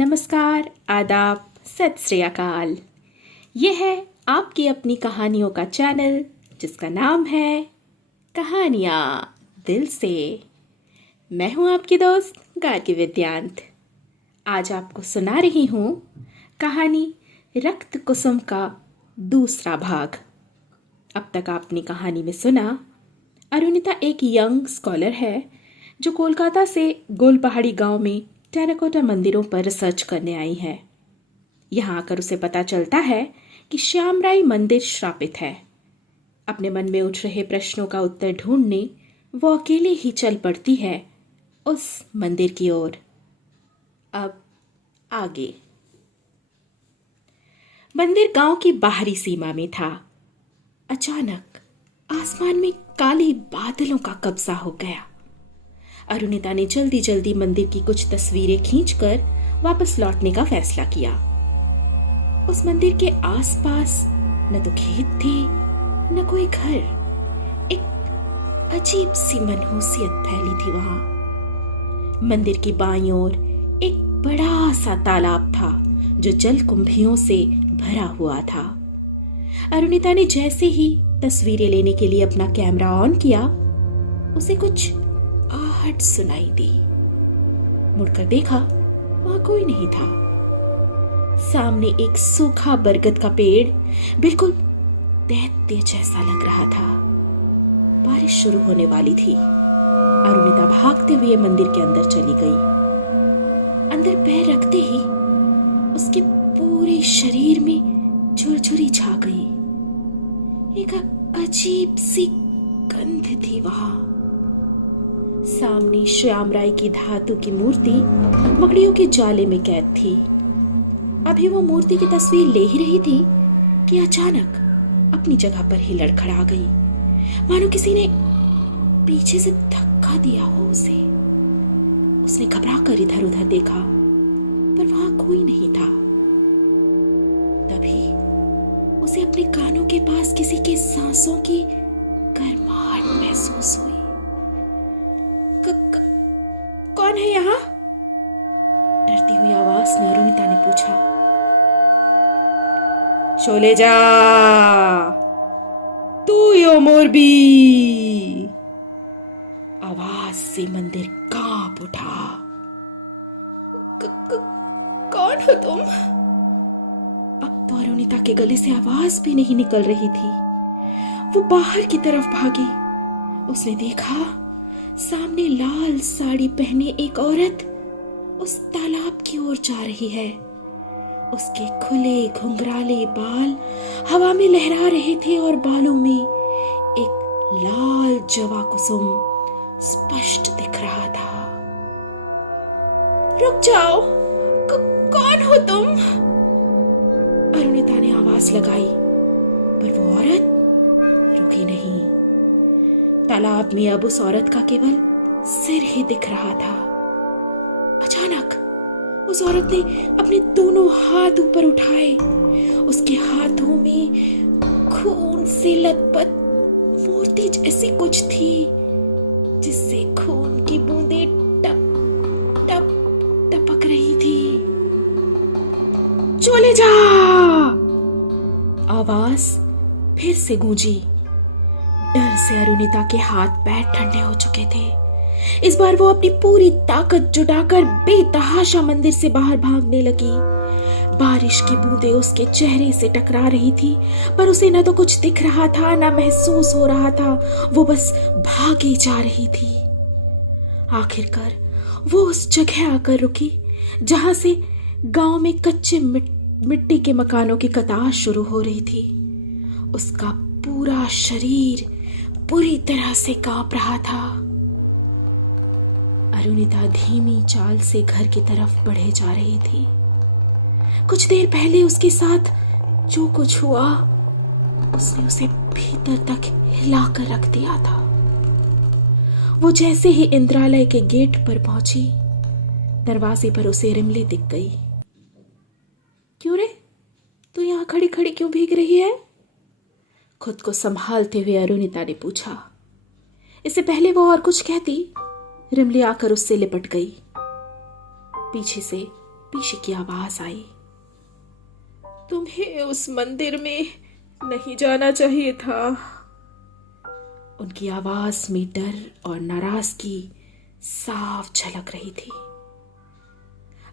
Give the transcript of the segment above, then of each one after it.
नमस्कार, आदाब, सत श्री अकाल। ये है आपकी अपनी कहानियों का चैनल जिसका नाम है कहानियाँ दिल से। मैं हूँ आपकी दोस्त गार्गी विद्यांत। आज आपको सुना रही हूँ कहानी रक्त कुसुम का दूसरा भाग। अब तक आपने कहानी में सुना अरुणिता एक यंग स्कॉलर है जो कोलकाता से गोलपहाड़ी गांव में टेराकोटा मंदिरों पर रिसर्च करने आई है। यहाँ आकर उसे पता चलता है कि श्यामराई मंदिर श्रापित है। अपने मन में उठ रहे प्रश्नों का उत्तर ढूंढने वो अकेले ही चल पड़ती है उस मंदिर की ओर। अब आगे। मंदिर गांव की बाहरी सीमा में था। अचानक आसमान में काले बादलों का कब्जा हो गया। अरुणिता ने जल्दी जल्दी मंदिर की कुछ तस्वीरें खींचकर वापस लौटने का फैसला किया। उस मंदिर के आसपास न तो खेत थे न कोई घर। एक अजीब सी मनहूसियत फैली थी वहां। मंदिर की बाईं ओर एक बड़ा सा तालाब था जो जल कुंभियों से भरा हुआ था। अरुणिता ने जैसे ही तस्वीरें लेने के लिए अपना कैमरा ऑन किया, उसे कुछ आहट सुनाई दी। मुड़कर देखा, वहां कोई नहीं था। सामने एक सूखा बरगद का पेड़ बिल्कुल दैत्य जैसा लग रहा था। बारिश शुरू होने वाली थी। अरुणिता भागते हुए मंदिर के अंदर चली गई। अंदर पैर रखते ही उसके पूरे शरीर में झुरझुरी छा गई। एक अजीब सी गंध थी वहां। सामने श्यामराय की धातु की मूर्ति मकड़ियों के जाले में कैद थी। अभी वो मूर्ति की तस्वीर ले ही रही थी कि अचानक अपनी जगह पर ही लड़खड़ा गई, मानो किसी ने पीछे से धक्का दिया हो उसे। उसने घबरा कर इधर उधर देखा, पर वहां कोई नहीं था। तभी उसे अपने कानों के पास किसी के सांसों की गर्माहट महसूस हुई। कौन है यहाँ? डरती हुई आवाज में अरुणिता ने पूछा। शोले जा, तू यो मोरबी। आवाज से मंदिर कांप उठा। कौन हो तुम? अब तो अरुणिता के गले से आवाज भी नहीं निकल रही थी। वो बाहर की तरफ भागी। उसने देखा, सामने लाल साड़ी पहने एक औरत उस तालाब की ओर जा रही है। उसके खुले घुंघराले बाल हवा में लहरा रहे थे और बालों में एक लाल जवा कुसुम स्पष्ट दिख रहा था। रुक जाओ, कौन हो तुम? अरुणिता ने आवाज लगाई, पर वो औरत रुकी नहीं। तालाब में अब उस औरत का केवल सिर ही दिख रहा था। अचानक उस औरत ने अपने दोनों हाथ ऊपर उठाए। उसके हाथों में खून से लथपथ मूर्ति जैसी कुछ थी, जिससे खून की बूंदें टप टप टपक रही थी। चले जा! आवाज फिर से गूंजी। डर से अरुणिता के हाथ पैर ठंडे हो चुके थे। इस बार वो अपनी पूरी ताकत जुटाकर बेतहाशा मंदिर से बाहर भागने लगी। बारिश की बूंदें उसके चेहरे से टकरा रही थी, पर उसे न तो कुछ दिख रहा था न महसूस हो रहा था। वो बस भागी जा रही थी। आखिरकार वो उस जगह आकर रुकी जहां से गांव में कच्चे मिट्टी के मकानों की कतार शुरू हो रही थी। उसका पूरा शरीर पूरी तरह से कांप रहा था। अरुणिता धीमी चाल से घर की तरफ बढ़े जा रही थी। कुछ देर पहले उसके साथ जो कुछ हुआ, उसने उसे भीतर तक हिलाकर रख दिया था। वो जैसे ही इंद्रालय के गेट पर पहुंची, दरवाजे पर उसे रिमली दिख गई। क्यों रे, तू यहां खड़ी खड़ी क्यों भीग रही है? खुद को संभालते हुए अरुणिता ने पूछा। इससे पहले वो और कुछ कहती, रिमली आकर उससे लिपट गई। पीछे से पीछे की आवाज आई, तुम्हें उस मंदिर में नहीं जाना चाहिए था। उनकी आवाज में डर और नाराजगी साफ झलक रही थी।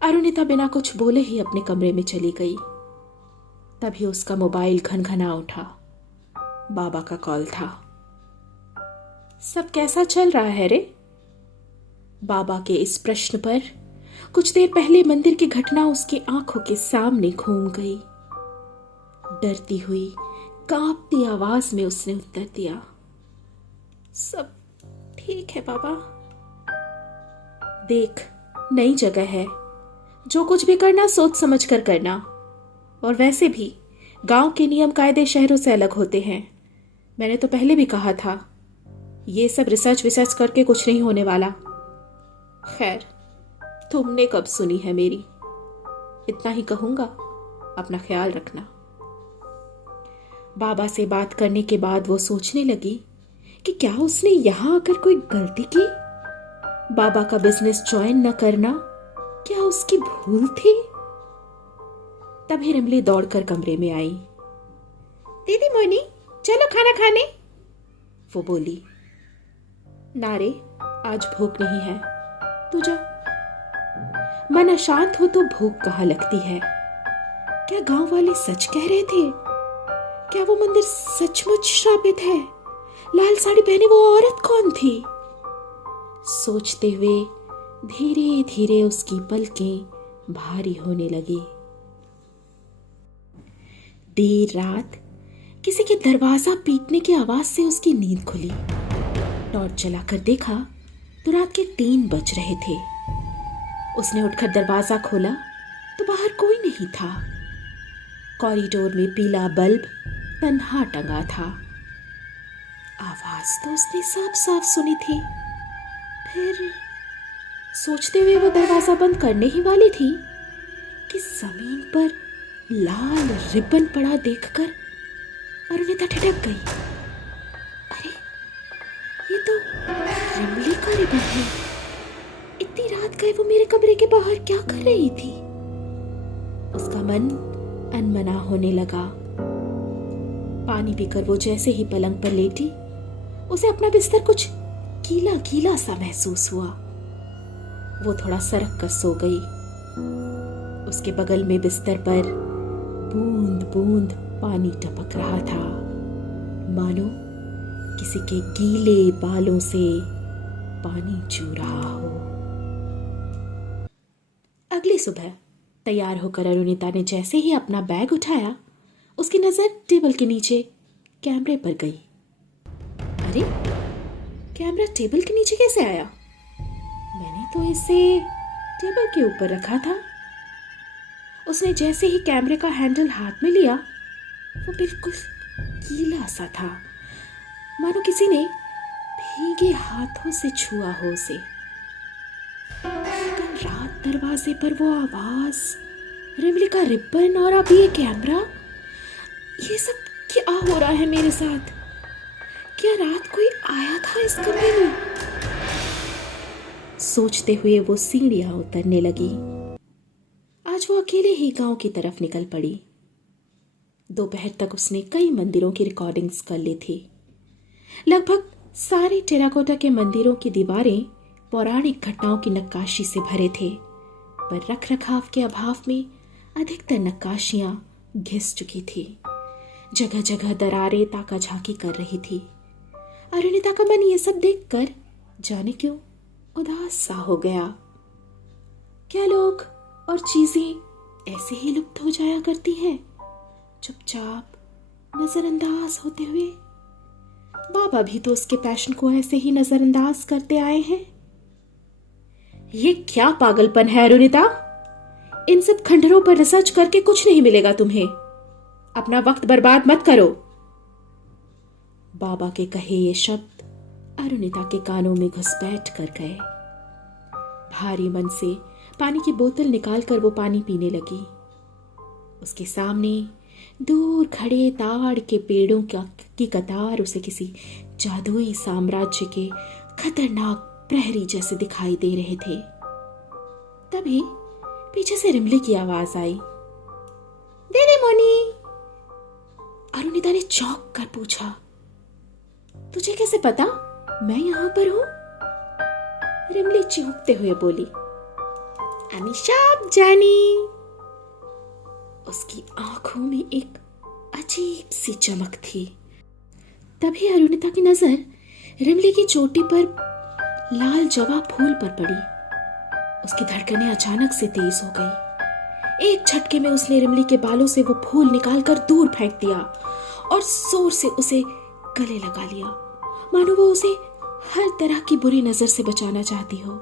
अरुणिता बिना कुछ बोले ही अपने कमरे में चली गई। तभी उसका मोबाइल घनघना उठा। बाबा का कॉल था। सब कैसा चल रहा है रे? बाबा के इस प्रश्न पर कुछ देर पहले मंदिर की घटना उसकी आंखों के सामने घूम गई। डरती हुई कांपती आवाज में उसने उत्तर दिया, सब ठीक है बाबा। देख, नई जगह है, जो कुछ भी करना सोच समझ कर करना। और वैसे भी गांव के नियम कायदे शहरों से अलग होते हैं। मैंने तो पहले भी कहा था, ये सब रिसर्च विसर्च करके कुछ नहीं होने वाला। खैर, तुमने कब सुनी है मेरी? इतना ही कहूंगा, अपना ख्याल रखना। बाबा से बात करने के बाद वो सोचने लगी कि क्या उसने यहां आकर कोई गलती की? बाबा का बिजनेस ज्वाइन न करना क्या उसकी भूल थी? तभी रिमली दौड़कर कमरे में आई। दीदी मोनी, चलो खाना खाने, वो बोली। नारे, आज भूख नहीं है, तू जा। मन अशांत हो तो भूख कहाँ लगती है? क्या गांव वाले सच कह रहे थे? क्या वो मंदिर सचमुच श्रापित है? लाल साड़ी पहने वो औरत कौन थी? सोचते हुए धीरे धीरे उसकी पलकें भारी होने लगी। देर रात किसी के दरवाजा पीटने की आवाज से उसकी नींद खुली। टॉर्च जलाकर देखा तो रात के 3 बज रहे थे। उसने उठकर दरवाजा खोला तो बाहर कोई नहीं था। कॉरिडोर में पीला बल्ब तन्हा टंगा था। आवाज तो उसने साफ साफ सुनी थी। फिर सोचते हुए वो दरवाजा बंद करने ही वाली थी कि जमीन पर लाल रिबन पड़ा देखकर अरुणिता ठिठक गई। अरे, ये तो रिमली का रिबन है। इतनी रात गए वो मेरे कमरे के बाहर क्या कर रही थी? उसका मन अनमना होने लगा। पानी पीकर वो जैसे ही पलंग पर लेटी, उसे अपना बिस्तर कुछ गीला गीला सा महसूस हुआ। वो थोड़ा सरक कर सो गई। उसके बगल में बिस्तर पर बूंद बूंद पानी टपक रहा था, मानो किसी के गीले बालों से पानी चू रहा हो। अगली सुबह तैयार होकर अरुणिता ने जैसे ही अपना बैग उठाया, उसकी नजर टेबल के नीचे कैमरे पर गई। अरे, कैमरा टेबल के नीचे कैसे आया? मैंने तो इसे टेबल के ऊपर रखा था। उसने जैसे ही कैमरे का हैंडल हाथ में लिया, वो बिल्कुल गीला सा था, मानो किसी ने भीगे हाथों से छुआ हो उसे। कल रात दरवाजे पर वो आवाज, रिमली का रिबन और अब ये कैमरा, ये सब क्या हो रहा है मेरे साथ? क्या रात कोई आया था इस कमरे में? सोचते हुए वो सीढ़ियां उतरने लगी। आज वो अकेले ही गांव की तरफ निकल पड़ी। दोपहर तक उसने कई मंदिरों की रिकॉर्डिंग्स कर ली थी। लगभग सारे टेराकोटा के मंदिरों की दीवारें पौराणिक घटनाओं की नक्काशी से भरे थे, पर रख रखाव के अभाव में अधिकतर नक्काशियां घिस चुकी थी। जगह जगह दरारें ताका झांकी कर रही थी। अरुणिता का मन ये सब देखकर जाने क्यों उदास सा हो गया। क्या लोग और चीजें ऐसे ही लुप्त हो जाया करती हैं, चुपचाप नजरअंदाज होते हुए? बाबा भी तो उसके पैशन को ऐसे ही नजरअंदाज करते आए हैं। ये क्या पागलपन है अरुणिता? इन सब खंडरों पर रिसर्च करके कुछ नहीं मिलेगा तुम्हें। अपना वक्त बर्बाद मत करो। बाबा के कहे ये शब्द अरुणिता के कानों में घुसपैठ कर गए। भारी मन से पानी की बोतल निकालकर वो पानी पीने लगी। उसके सामने दूर खड़े ताड़ के पेड़ों की कतार उसे किसी जादुई साम्राज्य के खतरनाक प्रहरी जैसे दिखाई दे रहे थे। तभी पीछे से रिमली की आवाज आई, दीदी मोनी। अरुणिता ने चौंक कर पूछा, तुझे कैसे पता मैं यहां पर हूं? रिमली चौंकते हुए बोली, আমি सब जानी। उसकी आंखों में एक अजीब सी चमक थी। तभी अरुणिता की नजर रिमली की चोटी पर लाल जवा फूल पर पड़ी। उसकी धड़कनें अचानक से तेज हो गई। एक झटके में उसने रिमली के बालों से वो फूल निकालकर दूर फेंक दिया और जोर से उसे गले लगा लिया, मानो वो उसे हर तरह की बुरी नजर से बचाना चाहती हो।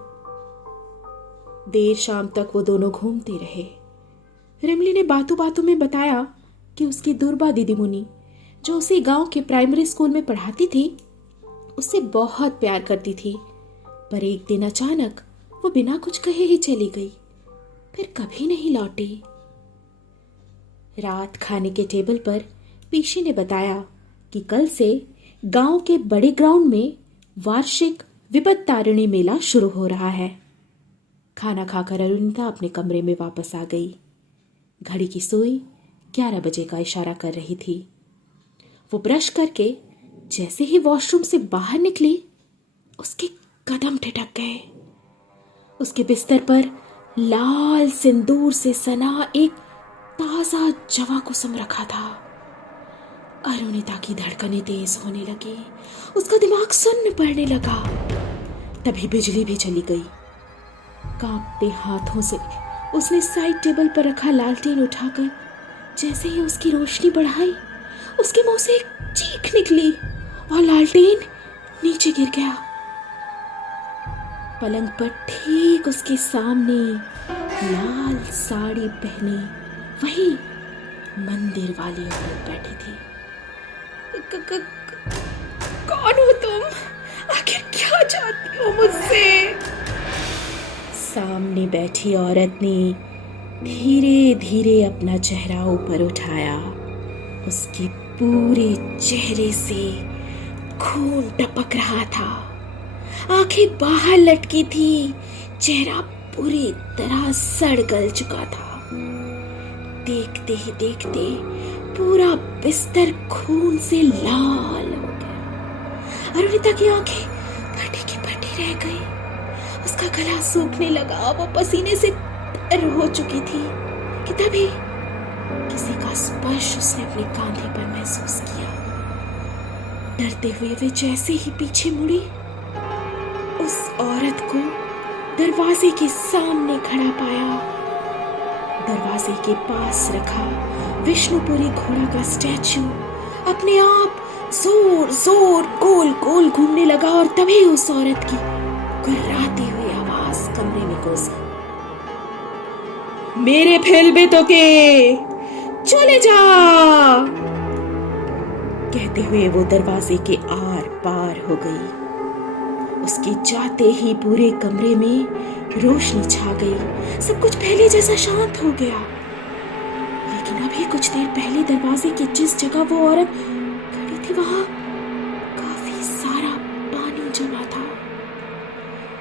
देर शाम तक वो दोनों घूमते रहे। रिमली ने बातों बातों में बताया कि उसकी दुर्बा दीदी मुनी, जो उसे गांव के प्राइमरी स्कूल में पढ़ाती थी, उससे बहुत प्यार करती थी। पर एक दिन अचानक वो बिना कुछ कहे ही चली गई, फिर कभी नहीं लौटी। रात खाने के टेबल पर पीशी ने बताया कि कल से गांव के बड़े ग्राउंड में वार्षिक विपद तारिणी मेला शुरू हो रहा है। खाना खाकर अरुणिता अपने कमरे में वापस आ गई। घड़ी की सुई 11 बजे का इशारा कर रही थी। वो ब्रश करके जैसे ही वॉशरूम से बाहर निकली, उसके कदम ठिठक गए। उसके बिस्तर पर लाल सिंदूर से सना एक ताजा जवा कुसुम रखा था। अरुणिता की धड़कनें तेज होने लगी, उसका दिमाग सुन्न पड़ने लगा। तभी बिजली भी चली गई। कांपते हाथों से उसने साइड टेबल पर रखा लालटेन उठाकर जैसे ही उसकी रोशनी बढ़ाई, उसके मुंह से एक चीख निकली और लालटेन नीचे गिर गया। पलंग पर ठीक उसके सामने लाल साड़ी पहने वही मंदिर वाली औरत बैठी थी। कौन हो तुम? आखिर क्या चाहती हो मुझसे? सामने बैठी औरत ने धीरे धीरे अपना चेहरा ऊपर उठाया। उसके पूरे चेहरे से खून टपक रहा था, आंखें बाहर लटकी थी, चेहरा पूरी तरह सड़ गल चुका था। देखते ही देखते पूरा बिस्तर खून से लाल हो गया। अरुणिता की आंखें फटी की फटी रह गई। उसका गला सूखने लगा, वो पसीने से तर हो चुकी थी कि तभी किसी का स्पर्श उसने अपने कांधे पर महसूस किया। डरते हुए वे जैसे ही पीछे मुड़ी, उस औरत को दरवाजे के सामने खड़ा पाया। दरवाजे के पास रखा विष्णुपुरी घोड़ा का स्टैचू अपने आप जोर जोर गोल गोल घूमने लगा और तभी उस औरत की गुर्राती हुई आवाज कमरे में घुसी, मेरे फेल तो के चले जा। कहते हुए वो दरवाजे के आर पार हो गई। उसके जाते ही पूरे कमरे में रोशनी छा गई। सब कुछ पहले जैसा शांत हो गया। लेकिन अभी कुछ देर पहले दरवाजे की जिस जगह वो औरत खड़ी थी, वहां काफी सारा पानी जमा था।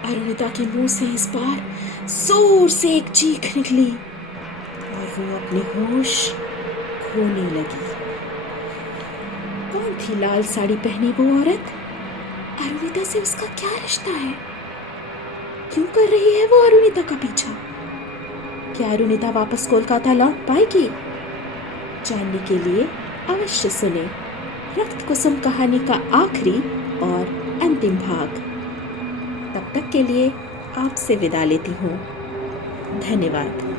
अरुणिता के मुंह से इस बार जोर से एक चीख निकली और वो अपने होश खोने लगी। कौन थी लाल साड़ी पहनी वो औरत? अरुणिता से उसका क्या रिश्ता है? क्यों कर रही है वो अरुणिता का पीछा? क्या अरुणिता वापस कोलकाता लौट पाएगी? जानने के लिए अवश्य सुने रक्त कुसुम कहानी का आखिरी और अंतिम भाग। तब तक के लिए आपसे विदा लेती हूँ। धन्यवाद।